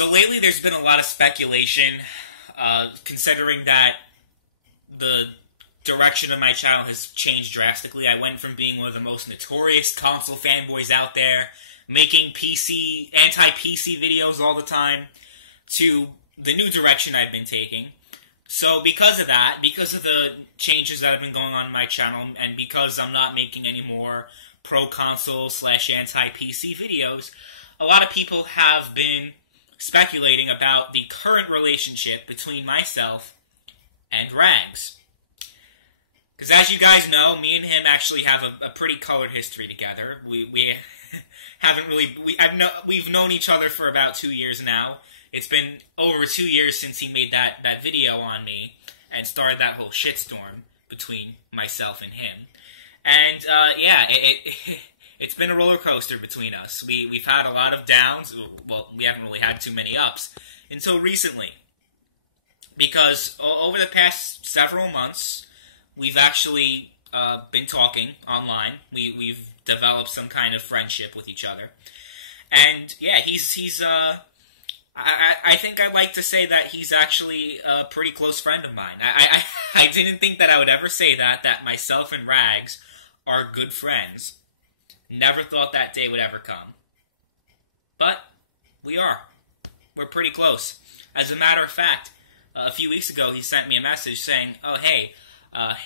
So lately there's been a lot of speculation, considering that the direction of my channel has changed drastically. I went from being one of the most notorious console fanboys out there, making anti-PC videos all the time, to the new direction I've been taking. So because of that, because of the changes that have been going on in my channel, and because I'm not making any more pro-console / anti-PC videos, a lot of people have been speculating about the current relationship between myself and Rags. Because as you guys know, me and him actually have a pretty colored history together. We haven't really... We've known each other for about 2 years now. It's been over 2 years since he made that video on me and started that whole shitstorm between myself and him. And, yeah, it's been a roller coaster between us. We've had a lot of downs. Well, we haven't really had too many ups until recently. Because over the past several months, we've actually been talking online. We've developed some kind of friendship with each other. And, yeah, he's I think I'd like to say that he's actually a pretty close friend of mine. I didn't think that I would ever say that myself and Rags are good friends. Never thought that day would ever come. But we are. We're pretty close. As a matter of fact, a few weeks ago he sent me a message saying, oh, hey, I'm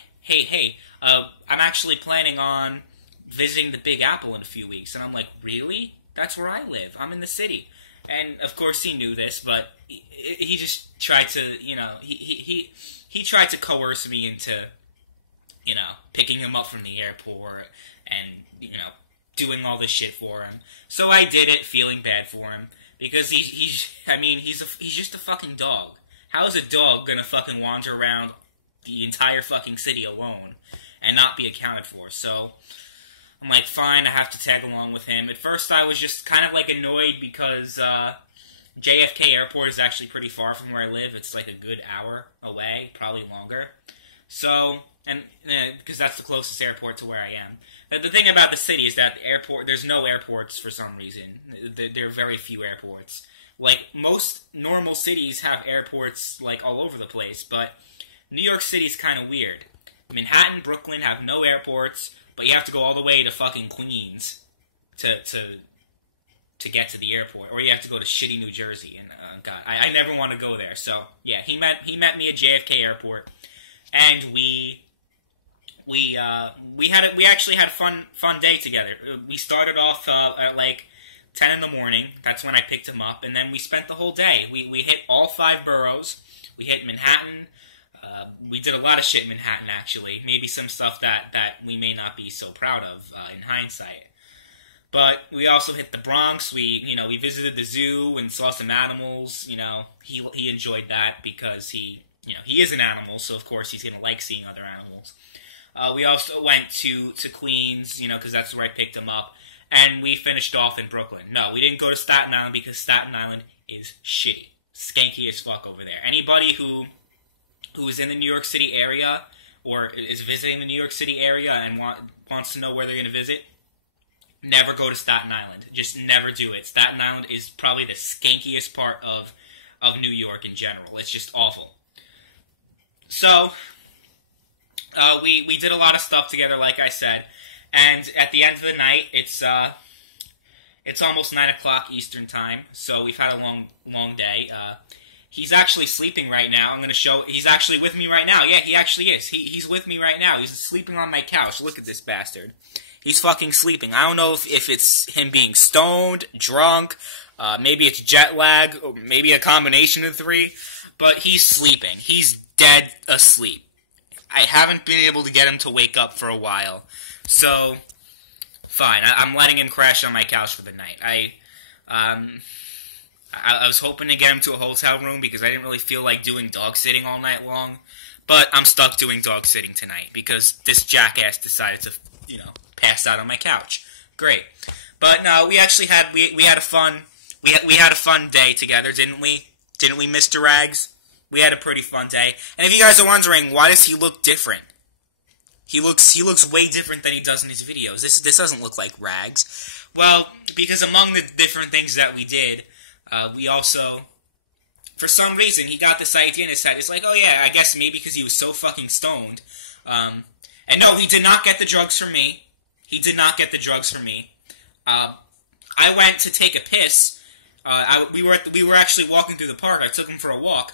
actually planning on visiting the Big Apple in a few weeks. And I'm like, really? That's where I live. I'm in the city. And, of course, he knew this, but he just tried to, you know, he tried to coerce me into, you know, picking him up from the airport and, you know, doing all this shit for him. So I did it, feeling bad for him, because he's just a fucking dog. How is a dog gonna fucking wander around the entire fucking city alone and not be accounted for? So I'm like, fine, I have to tag along with him. At first, I was just kind of, like, annoyed because JFK Airport is actually pretty far from where I live. It's, like, a good hour away, probably longer. So, and because that's the closest airport to where I am. The thing about the city is that the airport, there's no airports for some reason. There are very few airports. Like, most normal cities have airports, like, all over the place, but New York City's kind of weird. Manhattan, Brooklyn have no airports, but you have to go all the way to fucking Queens to get to the airport, or you have to go to shitty New Jersey. And God, I never want to go there. So yeah, he met me at JFK Airport, and we actually had a fun day together. We started off at like 10 in the morning. That's when I picked him up, and then we spent the whole day. We hit all 5 boroughs. We hit Manhattan. We did a lot of shit in Manhattan, actually. Maybe some stuff that we may not be so proud of in hindsight. But we also hit the Bronx. We visited the zoo and saw some animals. You know, he enjoyed that because he is an animal, so of course he's gonna like seeing other animals. We also went to Queens, you know, because that's where I picked him up, and we finished off in Brooklyn. No, we didn't go to Staten Island because Staten Island is shitty, skanky as fuck over there. Anybody who is in the New York City area or is visiting the New York City area and wants to know where they're going to visit, never go to Staten Island. Just never do it. Staten Island is probably the skankiest part of New York in general. It's just awful. So, we did a lot of stuff together, like I said, and at the end of the night, it's almost 9 o'clock Eastern time, so we've had a long day. He's actually sleeping right now. I'm going to show... He's actually with me right now. Yeah, he actually is. He's with me right now. He's sleeping on my couch. Look at this bastard. He's fucking sleeping. I don't know if it's him being stoned, drunk, maybe it's jet lag, or maybe a combination of the 3, but he's sleeping. He's dead asleep. I haven't been able to get him to wake up for a while. So, fine. I'm letting him crash on my couch for the night. I was hoping to get him to a hotel room because I didn't really feel like doing dog sitting all night long. But I'm stuck doing dog sitting tonight because this jackass decided to, you know, pass out on my couch. Great. But no, we actually had we had a fun day together, didn't we? Didn't we, Mr. Rags? We had a pretty fun day. And if you guys are wondering, why does he look different? He looks way different than he does in his videos. This doesn't look like Rags. Well, because among the different things that we did, We also, for some reason, he got this idea in his head. It's like, oh yeah, I guess maybe because he was so fucking stoned. And no, he did not get the drugs from me. He did not get the drugs from me. I went to take a piss. We were actually walking through the park. I took him for a walk,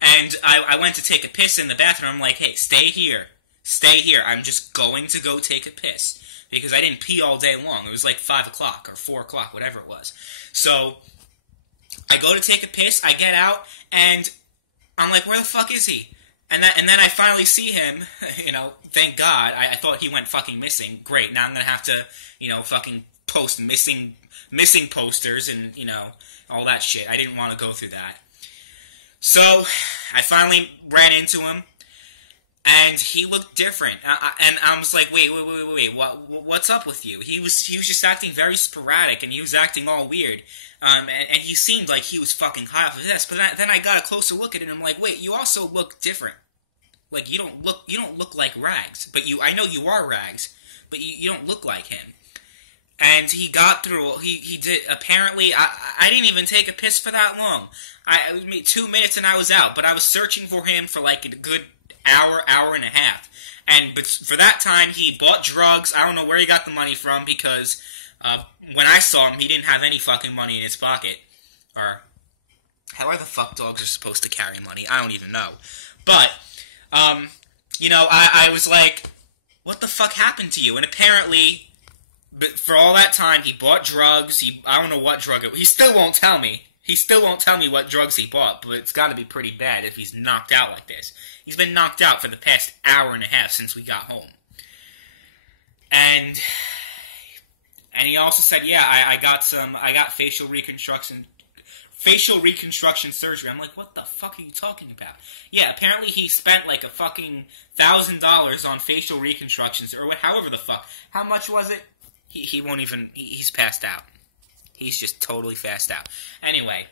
and I went to take a piss in the bathroom. I'm like, hey, stay here. Stay here. I'm just going to go take a piss. Because I didn't pee all day long. It was like 5 o'clock or 4 o'clock, whatever it was. So, I go to take a piss, I get out, and I'm like, where the fuck is he? And then I finally see him, thank God. I thought he went fucking missing. Great, now I'm gonna have to, fucking post missing posters and, all that shit. I didn't want to go through that. So, I finally ran into him. And he looked different, and I was like, wait, what's up with you? He was just acting very sporadic, and he was acting all weird, and he seemed like he was fucking high off of this. But then I got a closer look at it, and I'm like, wait, you also look different. Like you don't look like Rags, but I know you are Rags, but you don't look like him. And he got through. He did. Apparently, I didn't even take a piss for that long. 2 minutes and I was out. But I was searching for him for like a good hour and a half. But for that time, he bought drugs. I don't know where he got the money from because when I saw him, he didn't have any fucking money in his pocket. Or however the fuck dogs are supposed to carry money. I don't even know. But, I was like, what the fuck happened to you? And apparently, but for all that time, he bought drugs. I don't know what drug it was. He still won't tell me. He still won't tell me what drugs he bought, but it's got to be pretty bad if he's knocked out like this. He's been knocked out for the past hour and a half since we got home. And he also said, yeah, I got facial reconstruction surgery. I'm like, what the fuck are you talking about? Yeah, apparently he spent like a fucking $1,000 on facial reconstructions, or however the fuck. How much was it? He won't even, he's passed out. He's just totally passed out. Anyway,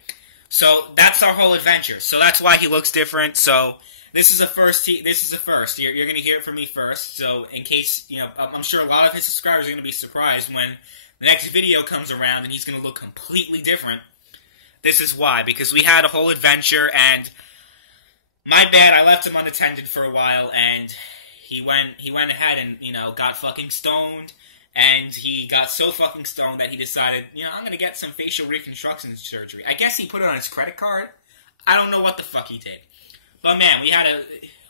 so that's our whole adventure. So that's why he looks different. So this is a first. You're going to hear it from me first. So in case, I'm sure a lot of his subscribers are going to be surprised when the next video comes around and he's going to look completely different. This is why. Because we had a whole adventure and my bad, I left him unattended for a while and he went ahead and, got fucking stoned. And he got so fucking stoned that he decided, I'm going to get some facial reconstruction surgery. I guess he put it on his credit card. I don't know what the fuck he did. But man, we had a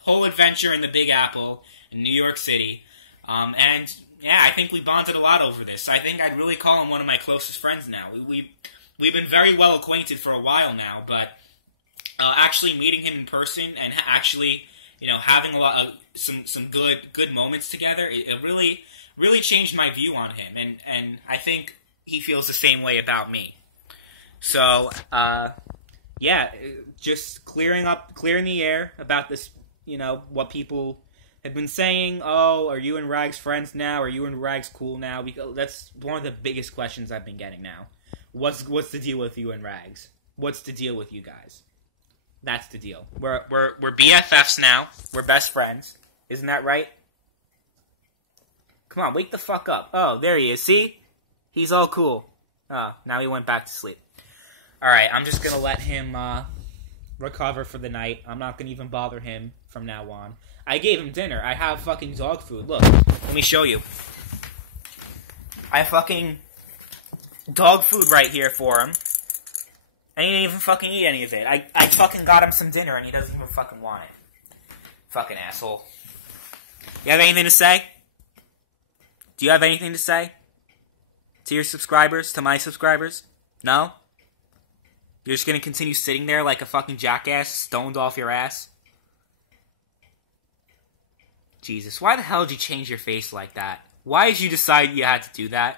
whole adventure in the Big Apple in New York City. And yeah, I think we bonded a lot over this. I think I'd really call him one of my closest friends now. We've been very well acquainted for a while now, but actually meeting him in person and actually, having a lot of some good moments together, it really changed my view on him, and I think he feels the same way about me. So, yeah, just clearing the air about this, what people have been saying. Oh, are you and Rags friends now? Are you and Rags cool now? Because that's one of the biggest questions I've been getting now. What's the deal with you and Rags? What's the deal with you guys? That's the deal. We're BFFs now. We're best friends. Isn't that right? Come on, wake the fuck up. Oh, there he is. See? He's all cool. Oh, now he went back to sleep. Alright, I'm just gonna let him recover for the night. I'm not gonna even bother him from now on. I gave him dinner. I have fucking dog food. Look, let me show you. I have fucking dog food right here for him. And he didn't even fucking eat any of it. I fucking got him some dinner and he doesn't even fucking want it. Fucking asshole. You have anything to say? Do you have anything to say? To your subscribers? To my subscribers? No? You're just gonna continue sitting there like a fucking jackass, stoned off your ass? Jesus, why the hell did you change your face like that? Why did you decide you had to do that?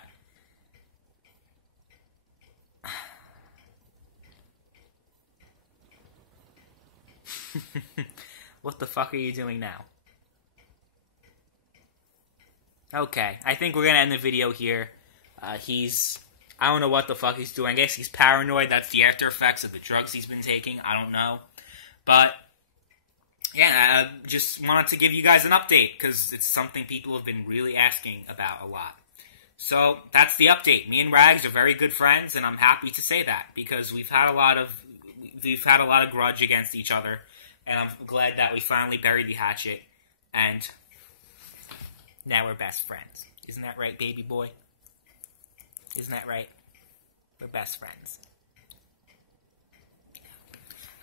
What the fuck are you doing now? Okay, I think we're gonna end the video here. I don't know what the fuck he's doing. I guess he's paranoid. That's the after effects of the drugs he's been taking. I don't know. But, yeah, I just wanted to give you guys an update, because it's something people have been really asking about a lot. So that's the update. Me and Rags are very good friends, and I'm happy to say that because we've had a lot of grudge against each other, and I'm glad that we finally buried the hatchet, and now we're best friends. Isn't that right, baby boy? Isn't that right? We're best friends.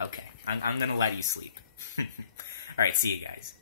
Okay, I'm gonna let you sleep. Alright, see you guys.